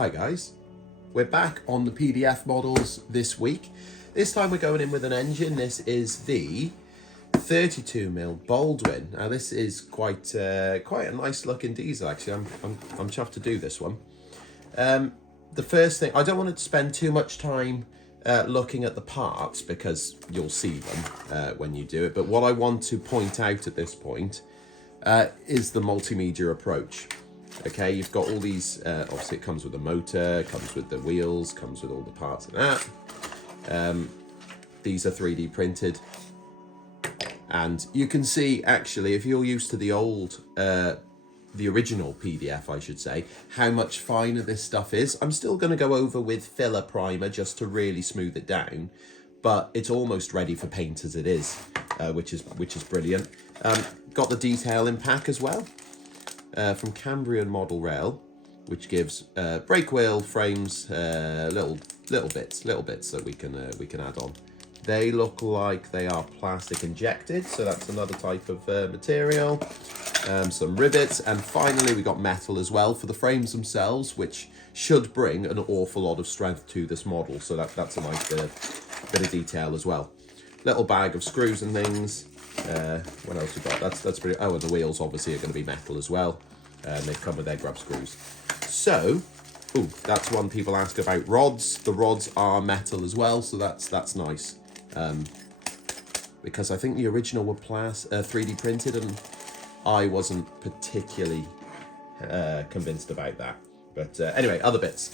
Hi guys, we're back on the PDF models this week. This time we're going in with an engine. This is the 32mm Baldwin. Now this is quite a nice looking diesel actually. I'm chuffed to do this one. The first thing, I don't want to spend too much time looking at the parts because you'll see them when you do it, but what I want to point out at this point is the multimedia approach. Okay, you've got all these, obviously it comes with a motor, comes with the wheels, comes with all the parts and that. These are 3D printed. And you can see, actually, if you're used to the old, the original PDF, I should say, how much finer this stuff is. I'm still going to go over with filler primer just to really smooth it down, but it's almost ready for paint as it is, which is brilliant. Got the detail in pack as well. From Cambrian Model Rail, which gives brake wheel frames, little bits that we can add on. They look like they are plastic injected, so that's another type of material. Some rivets, and finally we got metal as well for the frames themselves, which should bring an awful lot of strength to this model. So that's a nice bit of detail as well. Little bag of screws and things. What else we got? That's pretty. Oh, and the wheels obviously are going to be metal as well. They come with their grub screws. So, that's one people ask about rods. The rods are metal as well, so that's nice. Because I think the original were 3D printed, and I wasn't particularly convinced about that. But anyway, other bits.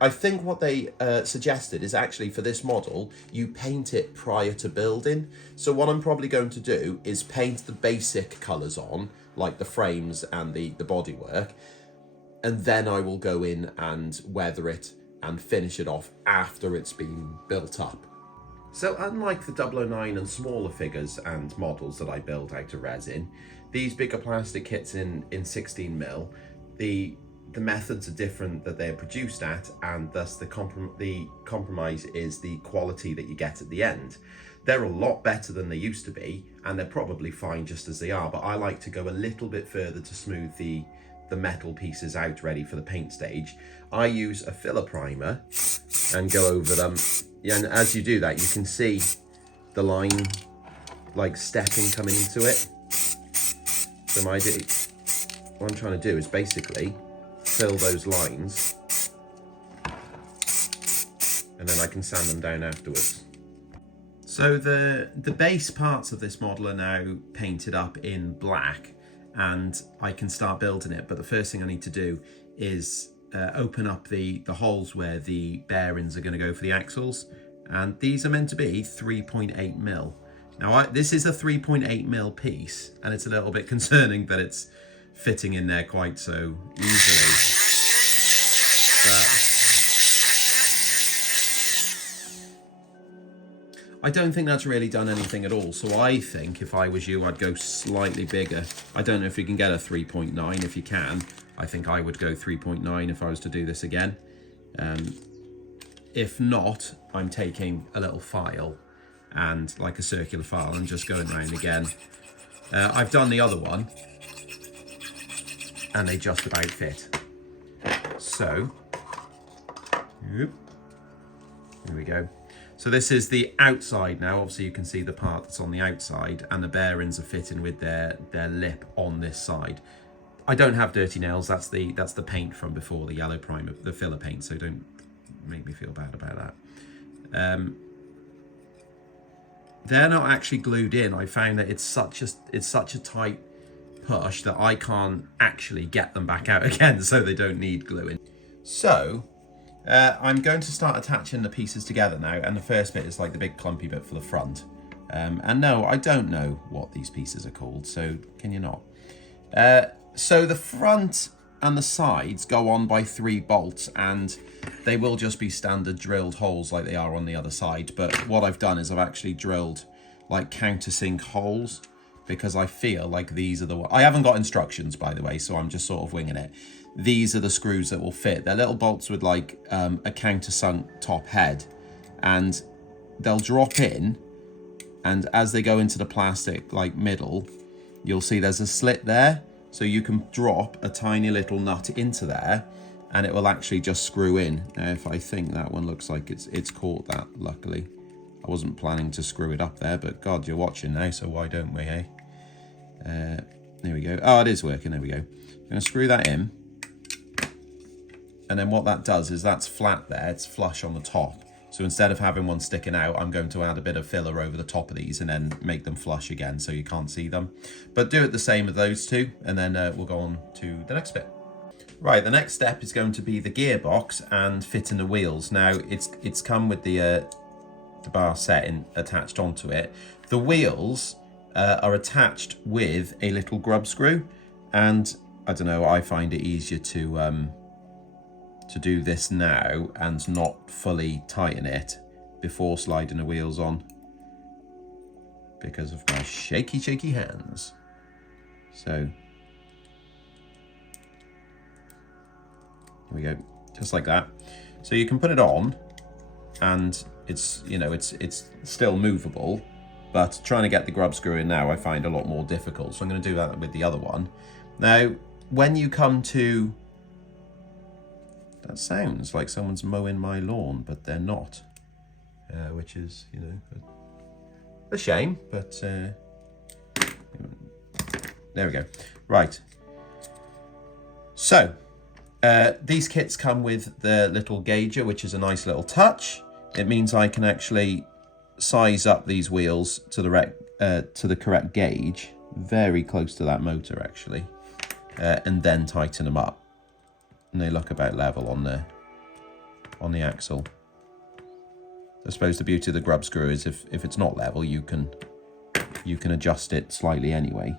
I think what they suggested is actually for this model, you paint it prior to building. So what I'm probably going to do is paint the basic colours on, like the frames and the bodywork, and then I will go in and weather it and finish it off after it's been built up. So unlike the 009 and smaller figures and models that I build out of resin, these bigger plastic kits in 16mm, the methods are different that they're produced at, and thus the compromise is the quality that you get at the end. They're a lot better than they used to be, and they're probably fine just as they are, but I like to go a little bit further to smooth the metal pieces out ready for the paint stage. I use a filler primer and go over them. Yeah, and as you do that, you can see the line like stepping coming into it. So what I'm trying to do is basically fill those lines, and then I can sand them down afterwards. So the base parts of this model are now painted up in black, and I can start building it, but the first thing I need to do is open up the holes where the bearings are going to go for the axles, and these are meant to be 3.8mm. Now this is a 3.8mm piece, and it's a little bit concerning that it's fitting in there quite so easily. But I don't think that's really done anything at all. So I think if I was you, I'd go slightly bigger. I don't know if you can get a 3.9. If you can, I think I would go 3.9 if I was to do this again. If not, I'm taking a little file and like a circular file and just going around again. I've done the other one, and they just about fit. So, here we go. So this is the outside now. Obviously you can see the part that's on the outside, and the bearings are fitting with their lip on this side. I don't have dirty nails. That's the paint from before, the yellow primer, the filler paint, so don't make me feel bad about that. They're not actually glued in. I found that it's such a tight push that I can't actually get them back out again, so they don't need gluing. So I'm going to start attaching the pieces together now, and the first bit is like the big clumpy bit for the front. And no, I don't know what these pieces are called, so can you not? So the front and the sides go on by 3 bolts, and they will just be standard drilled holes like they are on the other side. But what I've done is I've actually drilled like countersink holes, because I feel like these are the... I haven't got instructions, by the way, so I'm just sort of winging it. These are the screws that will fit. They're little bolts with like a countersunk top head, and they'll drop in, and as they go into the plastic like middle, you'll see there's a slit there, So you can drop a tiny little nut into there and it will actually just screw in. Now, if I think that one looks like it's caught that, luckily. I wasn't planning to screw it up there, but God, you're watching now, so why don't we, eh? There we go. Oh, it is working, there we go. I'm gonna screw that in. And then what that does is that's flat there, it's flush on the top. So instead of having one sticking out, I'm going to add a bit of filler over the top of these and then make them flush again so you can't see them. But do it the same with those two, and then we'll go on to the next bit. Right, the next step is going to be the gearbox and fitting the wheels. Now, it's come with the bar setting attached onto it. The wheels are attached with a little grub screw, and I don't know, I find it easier to do this now and not fully tighten it before sliding the wheels on because of my shaky hands. So here we go, just like that. So you can put it on and it's, you know, it's still movable, but trying to get the grub screw in now I find a lot more difficult. So I'm going to do that with the other one. Now, when you come to, that sounds like someone's mowing my lawn, but they're not, which is, you know, a shame, but there we go. Right. So, these kits come with the little gauger, which is a nice little touch. It means I can actually size up these wheels to the correct gauge, very close to that motor actually, and then tighten them up. And they look about level on the axle. I suppose the beauty of the grub screw is if it's not level, you can adjust it slightly anyway.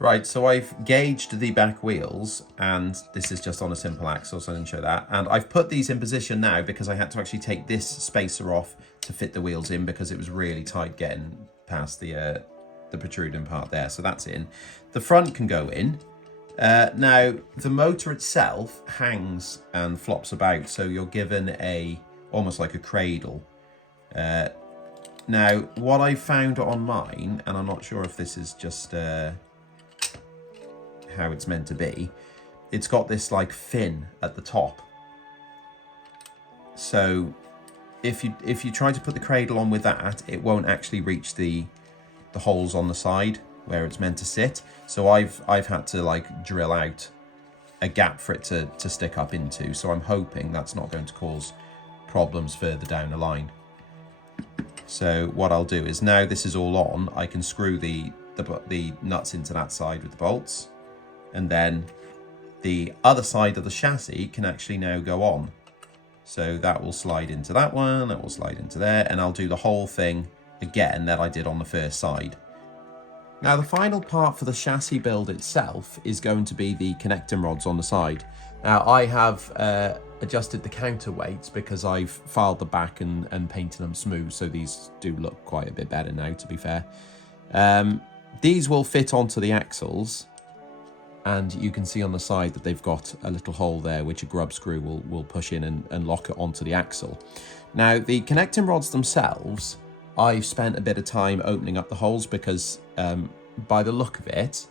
Right, so I've gauged the back wheels, and this is just on a simple axle, so I didn't show that. And I've put these in position now because I had to actually take this spacer off to fit the wheels in because it was really tight getting past the protruding part there. So that's in. The front can go in. Now, the motor itself hangs and flops about, so you're given almost like a cradle. Now, what I found on mine, and I'm not sure if this is just how it's meant to be, it's got this like fin at the top. So if you try to put the cradle on with that, it won't actually reach the holes on the side where it's meant to sit. So I've had to like drill out a gap for it to stick up into. So I'm hoping that's not going to cause problems further down the line. So what I'll do is, now this is all on, I can screw the nuts into that side with the bolts, and then the other side of the chassis can actually now go on. So that will slide into that one, that will slide into there, and I'll do the whole thing again that I did on the first side. Now, the final part for the chassis build itself is going to be the connecting rods on the side. Now, I have adjusted the counterweights because I've filed the back and painted them smooth, so these do look quite a bit better now, to be fair. These will fit onto the axles, and you can see on the side that they've got a little hole there which a grub screw will push in and lock it onto the axle. Now, the connecting rods themselves, I've spent a bit of time opening up the holes because by the look of it,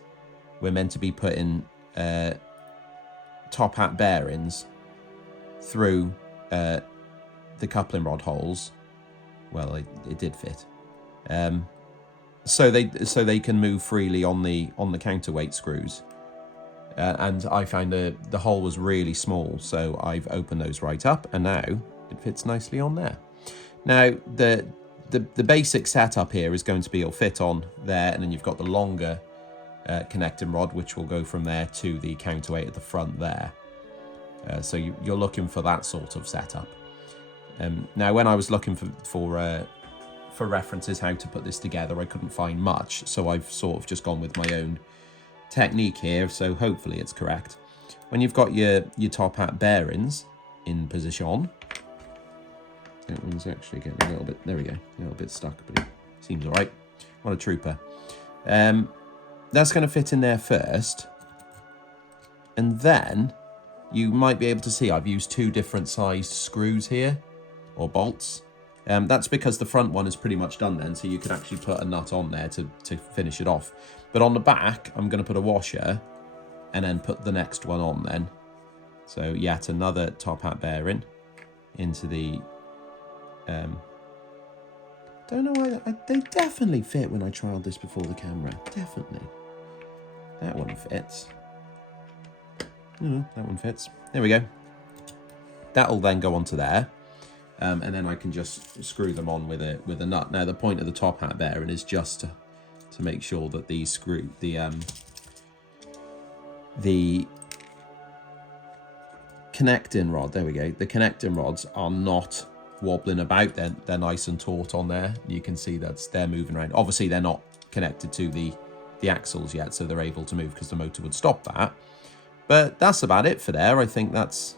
we're meant to be putting top hat bearings through the coupling rod holes. Well, it did fit. So they can move freely on the counterweight screws. And I found the hole was really small, so I've opened those right up, and now it fits nicely on there. Now, the basic setup here is going to be, it'll fit on there, and then you've got the longer connecting rod, which will go from there to the counterweight at the front there. So you're looking for that sort of setup. Now, when I was looking for references how to put this together, I couldn't find much, so I've sort of just gone with my own technique here, so hopefully it's correct. When you've got your top hat bearings in position, that one's actually getting a little bit, there we go, a little bit stuck, but it seems all right. What a trooper. That's going to fit in there first, and then you might be able to see I've used two different sized screws here, or bolts, That's because the front one is pretty much done then, so you can actually put a nut on there to finish it off. But on the back, I'm going to put a washer and then put the next one on then. So yet another top hat bearing into the... don't know why... they definitely fit when I trialled this before the camera. Definitely. That one fits. That one fits. There we go. That'll then go onto there. And then I can just screw them on with a nut. Now the point of the top hat bearing is just to make sure that these the connecting rod, there we go, the connecting rods are not wobbling about. They're nice and taut on there. You can see that they're moving around. Obviously they're not connected to the axles yet, so they're able to move because the motor would stop that. But that's about it for there. I think that's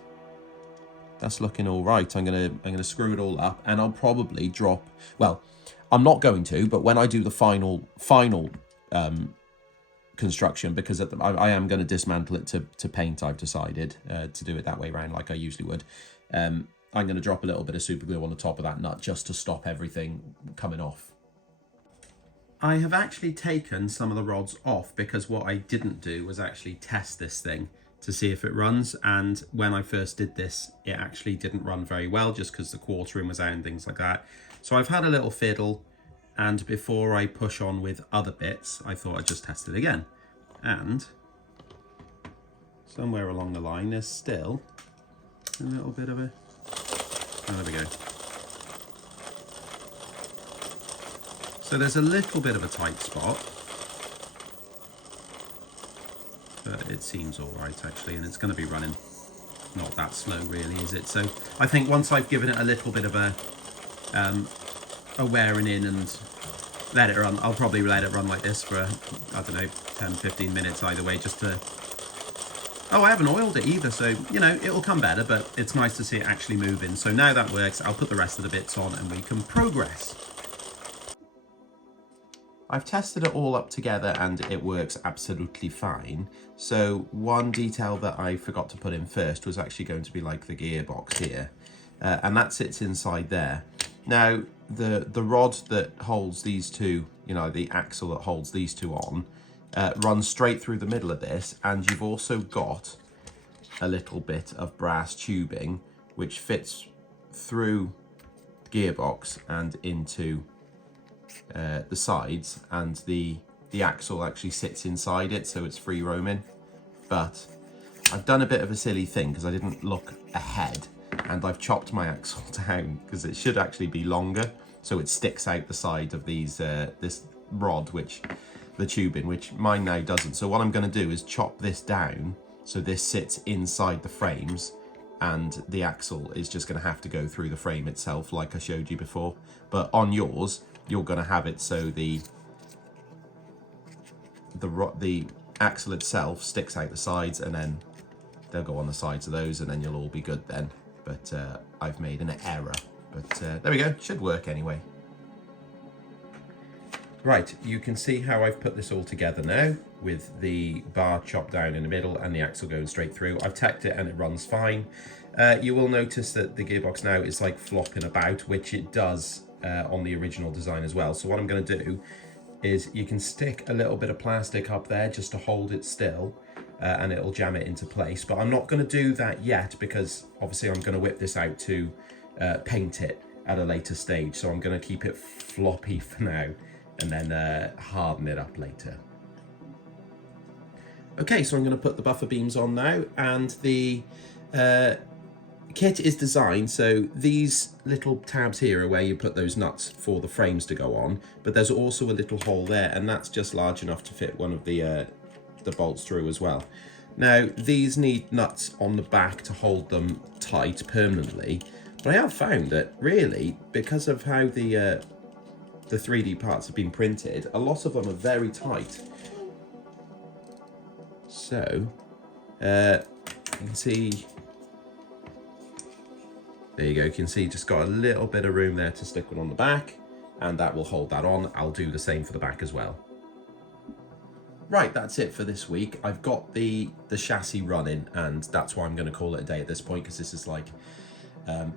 looking all right. I'm gonna screw it all up, and I'll probably drop, well, I'm not going to, but when I do the final construction, because I am going to dismantle it to paint, I've decided to do it that way around like I usually would. I'm going to drop a little bit of super glue on the top of that nut just to stop everything coming off. I have actually taken some of the rods off because what I didn't do was actually test this thing to see if it runs, and when I first did this it actually didn't run very well just because the quartering was out and things like that. So I've had a little fiddle, and before I push on with other bits I thought I'd just test it again, and somewhere along the line there's still a little bit of a, oh, there we go. So there's a little bit of a tight spot, but it seems all right actually, and it's going to be running not that slow really, is it? So I think once I've given it a little bit of a wearing in and let it run, I'll probably let it run like this for, I don't know, 10-15 minutes either way, just to... Oh, I haven't oiled it either, so, you know, it'll come better, but it's nice to see it actually moving. So now that works, I'll put the rest of the bits on and we can progress. I've tested it all up together and it works absolutely fine. So one detail that I forgot to put in first was actually going to be like the gearbox here. And that sits inside there. Now, the rod that holds these two, you know, the axle that holds these two on, runs straight through the middle of this, and you've also got a little bit of brass tubing which fits through the gearbox and into the sides, and the axle actually sits inside it, so it's free roaming. But I've done a bit of a silly thing because I didn't look ahead, and I've chopped my axle down because it should actually be longer, so it sticks out the side of these this rod, which the tubing, which mine now doesn't. So what I'm going to do is chop this down so this sits inside the frames, and the axle is just going to have to go through the frame itself like I showed you before. But on yours, you're going to have it so the axle itself sticks out the sides, and then they'll go on the sides of those, and then you'll all be good then. But I've made an error, but there we go, should work anyway. Right, you can see how I've put this all together now, with the bar chopped down in the middle and the axle going straight through. I've tacked it and it runs fine. You will notice that the gearbox now is like flopping about, which it does on the original design as well. So what I'm going to do is you can stick a little bit of plastic up there just to hold it still, and it'll jam it into place. But I'm not going to do that yet because obviously I'm going to whip this out to paint it at a later stage. So I'm going to keep it floppy for now and then harden it up later. Okay, so I'm going to put the buffer beams on now, and the kit is designed so these little tabs here are where you put those nuts for the frames to go on, but there's also a little hole there, and that's just large enough to fit one of the bolts through as well. Now these need nuts on the back to hold them tight permanently, but I have found that really, because of how the 3D parts have been printed, a lot of them are very tight. So you can see, there you go, you can see just got a little bit of room there to stick one on the back, and that will hold that on. I'll do the same for the back as well. Right, that's it for this week. I've got the chassis running, and that's why I'm going to call it a day at this point, because this is like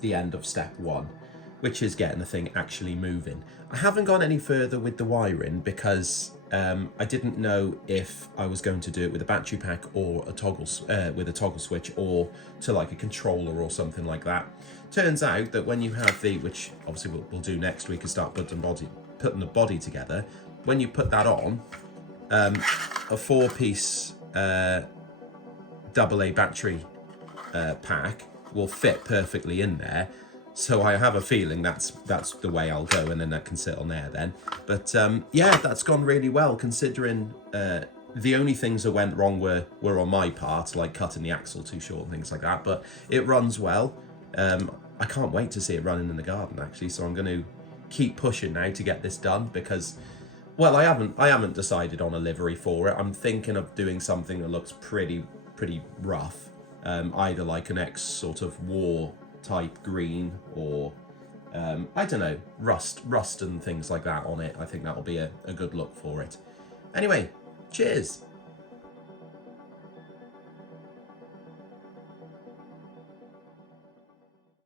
the end of step one. which is getting the thing actually moving. I haven't gone any further with the wiring because I didn't know if I was going to do it with a battery pack or a toggle with a toggle switch, or to like a controller or something like that. Turns out that when you have the, which obviously we'll do next week, and start putting the body together, when you put that on, a 4-piece AA battery pack will fit perfectly in there. So I have a feeling that's the way I'll go, and then that can sit on there then. But yeah, that's gone really well, considering the only things that went wrong were on my part, like cutting the axle too short and things like that. But it runs well. I can't wait to see it running in the garden actually. So I'm going to keep pushing now to get this done, because, well, I haven't decided on a livery for it. I'm thinking of doing something that looks pretty rough, either like an X sort of war type green, or I don't know, rust and things like that on it. I think that'll be a good look for it. Anyway, cheers.